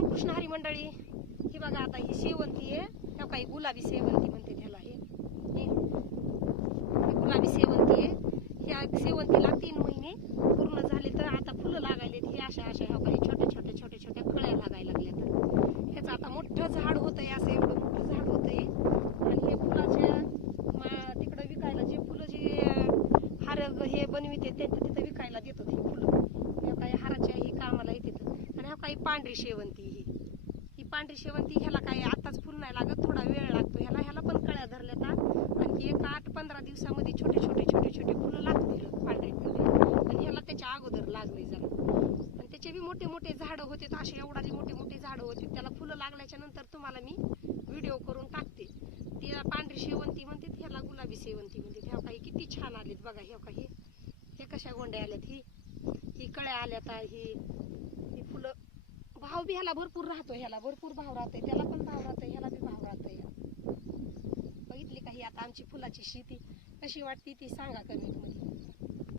रामकृष्ण हरी मंडळी, ही बघा आता ही शेवंती आहे, ह्या काही गुलाबी शेवंती म्हणते ह्याला. ही गुलाबी शेवंती आहे. ह्या शेवंतीला 3 महिने पूर्ण झाले तर आता फुलं लागायलेत. ही अशा ह्या काही छोट्या कळ्या लागायला लागल्या. तर ह्याचं आता मोठं झाड होतंय, असं एवढं मोठं झाड होतंय. आणि हे फुलाच्या तिकडं विकायला जे फुलं जे हार हे बनविते त्यांचं तिथं विकायला देतात ही फुलं. ह्या काही हाराच्या ही कामाला येते. आणि ह्या काही पांढरी शेवंती, ही पांढरी शेवंती, ह्याला काही आताच फुल नाही लागत, थोडा वेळ लागतो ह्याला पण कळ्या धरल्यात. आणि एक 8-15 दिवसामध्ये छोटे फुलं लागतील पांढरी. आणि ह्याला त्याच्या अगोदर लागले जरा. आणि त्याचे बी मोठे झाडं होते, असे एवढे मोठे झाडं होते. त्याला फुलं लागल्याच्या नंतर तुम्हाला मी व्हिडिओ करून टाकते. ती पांढरी शेवंती म्हणते, ह्याला गुलाबी शेवंती म्हणते. ह्या काही किती छान आलेत बघा. ह्या काही हे कशा गोंड्या आल्यात, ही कळ्या आल्यात. ही फुलं भाव बी ह्याला भरपूर राहतो. ह्याला भरपूर भाव राहतोय, त्याला पण भाव राहतोय, ह्याला बी भाव राहतोय. बघितली का ही आता आमची फुलाची शेती कशी वाटते ती सांगा कमेंट मध्ये.